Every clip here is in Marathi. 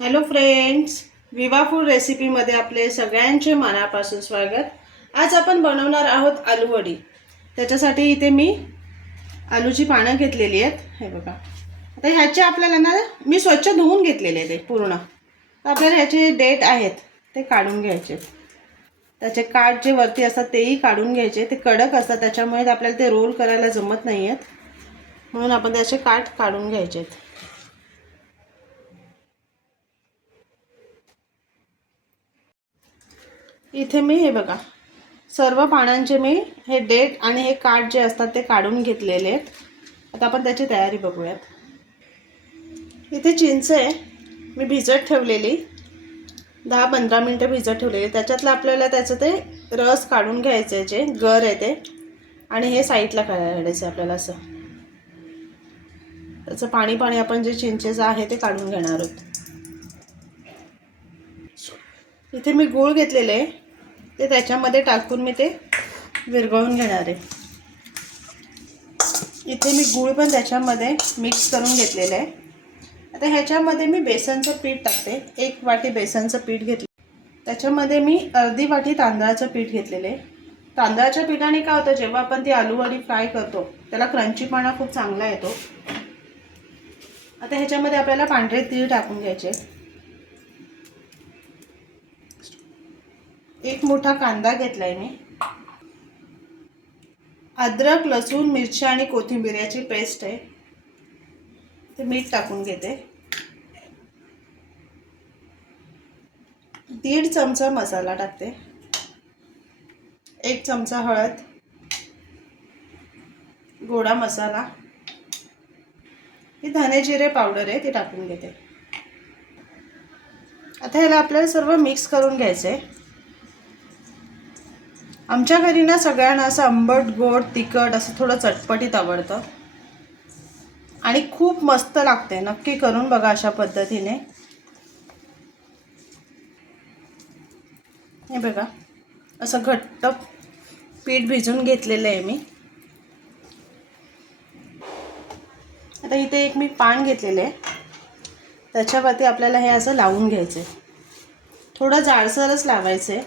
हॅलो फ्रेंड्स विवा फूड रेसिपीमध्ये आपले सगळ्यांचे मनापासून स्वागत. आज आपण बनवणार आहोत आलू वडी. त्याच्यासाठी इथे मी आलूची पानं घेतलेली आहेत. हे बघा. आता ह्याचे आपल्याला ना मी स्वच्छ धुवून घेतलेले आहेत पूर्ण. तर आपल्याला ह्याचे डेट आहेत ते काढून घ्यायचे त्याचे काठ जे वरती असतात तेही काढून घ्यायचे ते कडक असतात त्याच्यामुळे आपल्याला ते रोल करायला जमत नाही आहेत म्हणून आपण त्याचे काठ काढून घ्यायचे आहेत. इथे मी हे बघा. सर्व पानांचे मी हे डेट आणि हे काठ जे असतात ते काढून घेतलेले आहेत. आता आपण त्याची तयारी बघूयात. इथे चिंच आहे मी भिजत ठेवलेली. दहा पंधरा मिनटं भिजत ठेवलेली. त्याच्यातलं आपल्याला त्याचं ते रस काढून घ्यायचं आहे जे गर आहे ते. आणि हे साईडला काढायचं आपल्याला असं. त्याचं पाणी पाणी आपण जे चिंचेचं आहे ते काढून घेणार आहोत. इथे मी गूळ घेतलेले. आहे ते त्याच्यामध्ये टाकून मी ते विरघळून घेणार आहे. इथे मी गूळ पण त्याच्यामध्ये मिक्स करून घेतलेलं आहे. आता ह्याच्यामध्ये मी बेसनचं पीठ टाकते. एक वाटी बेसनचं पीठ घेतलं. त्याच्यामध्ये मी अर्धी वाटी तांदळाचं पीठ घेतलेलं आहे. तांदळाच्या पिठाने काय होतं जेव्हा आपण ती आलूवडी फ्राय करतो त्याला क्रंचीपणा खूप चांगला येतो. आता ह्याच्यामध्ये आपल्याला पांढरे तीळ टाकून घ्यायचे. एक मोठा कांदा घेतला आहे मी. अद्रक लसूण मिरच्या आणि कोथिंबीर याची पेस्ट आहे. ते मीठ टाकून घेते. दीड चमचा मसाला टाकते. एक चमचा हळद. गोडा मसाला. ही धने जिरे पावडर आहे ती टाकून घेते. आता ह्याला आपल्याला सर्व मिक्स करून घ्यायचं आहे आमच्या घरी ना सगळ्यांना असं आंबट गोड तिखट असं थोडं चटपटीत आवडतं. आणि खूप मस्त लागते नक्की करून बघा अशा पद्धतीने. हे बघा. असं घट्ट पीठ भिजून घेतलेलं आहे मी. आता इथे एक मी पान घेतलेलं आहे. त्याच्यावरती आपल्याला हे असं लावून घ्यायचं आहे थोडं जाडसरच लावायचं आहे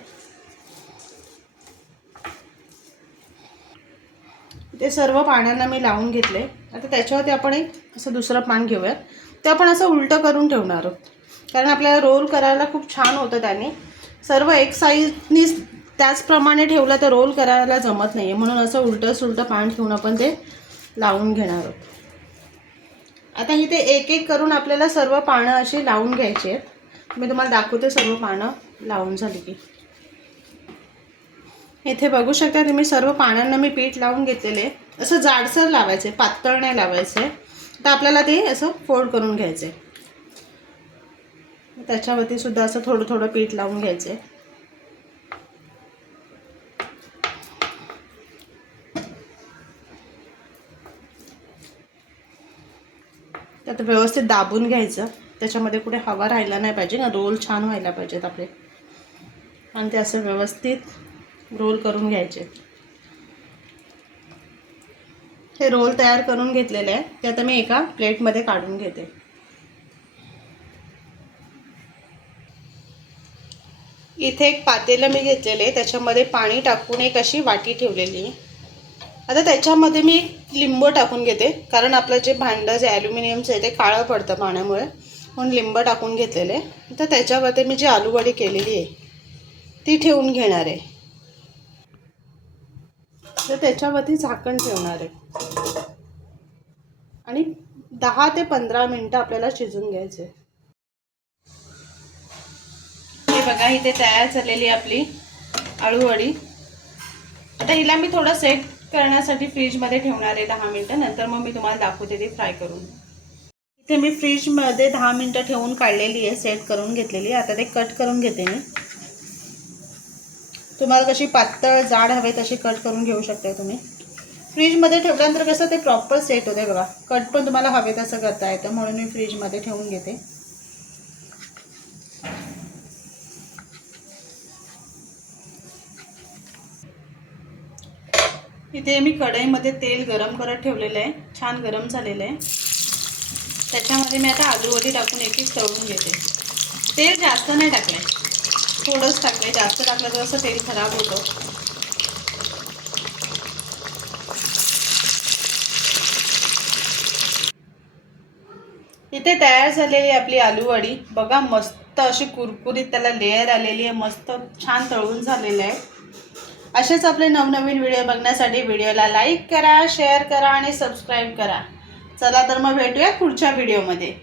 ते सर्व पाण्याला मी लावून घेतले. आता त्याच्यावरती आपण एक असं दुसरं पान घेऊयात. ते आपण असं उलटं करून ठेवणार आहोत. कारण आपल्याला रोल करायला खूप छान होतं त्याने. सर्व एक साईजनी त्याचप्रमाणे ठेवलं तर रोल करायला जमत नाही आहे म्हणून असं उलटं सुलटं पान ठेवून आपण ते लावून घेणार आहोत. आता इथे एक एक करून आपल्याला सर्व पानं अशी लावून घ्यायची आहेत. मी तुम्हाला दाखवते सर्व पानं लावून झाली की. इथे बघू शकता तुम्ही सर्व पानांना मी पीठ लावून घेतलेले. असं जाडसर लावायचे पातळ नाही लावायचे. तर आपल्याला ते असं फोल्ड करून घ्यायचे. त्याच्यावरती सुद्धा असं थोडं थोडं पीठ लावून घ्यायचे. त्यात व्यवस्थित दाबून घ्यायचं. त्याच्यामध्ये कुठे हवा राहिला नाही पाहिजे ना रोल छान व्हायला पाहिजेत आपले. आणि ते असं व्यवस्थित रोल करून घ्यायचे. हे रोल तयार करून घेतलेले आहे. ते आता मी एका प्लेटमध्ये काढून घेते. इथे एक पातेलं मी घेतलेले त्याच्यामध्ये पाणी टाकून एक अशी वाटी ठेवलेली आहे. आता त्याच्यामध्ये मी एक लिंब टाकून घेते. कारण आपलं जे भांडं जे ॲल्युमिनियमचं आहे ते काळं पडतं पाण्यामुळे. म्हणून लिंब टाकून घेतलेले तर त्याच्यावरती मी जी आलूवडी केलेली आहे ती ठेवून घेणार आहे. तर त्याच्यावरती झाकण ठेवणार आहे. आणि दहा ते पंधरा मिनटं आपल्याला शिजून घ्यायचे. हे बघा इथे तयार झालेली आपली आळूवडी. आता हिला मी थोडं सेट करण्यासाठी फ्रीजमध्ये ठेवणार आहे दहा मिनटं. नंतर मग मी तुम्हाला दाखवते ती फ्राय करून. इथे मी फ्रीजमध्ये दहा मिनटं ठेवून काढलेली आहे सेट करून घेतलेली आता ते कट करून घेते मी. तुम्हाला कशी पातळ जाड हवे तशी कट करून घेऊ शकता तुम्ही. फ्रीजमध्ये ठेवल्यानंतर कसं ते प्रॉपर सेट होते बघा. कट पण तुम्हाला हवे तसं करता येतं म्हणून मी फ्रीजमध्ये ठेवून घेते. इथे मी कढईमध्ये तेल गरम करत ठेवलेलं आहे. छान गरम झालेलं आहे. त्याच्यामध्ये मी आता आलूवडी टाकून एक एक तळून घेते. तेल जास्त नाही टाकले थोडंच टाकले जास्त टाकलं तर असं तेल खराब होतं. इथे तयार झालेली आपली आलूवडी बघा मस्त अशी कुरकुरीत त्याला लेअर आलेली आहे मस्त छान तळून झालेलं आहे. असेच आपले नवनवीन व्हिडिओ बघण्यासाठी व्हिडिओला लाईक करा शेअर करा आणि सबस्क्राईब करा. चला तर मग भेटूया पुढच्या व्हिडिओमध्ये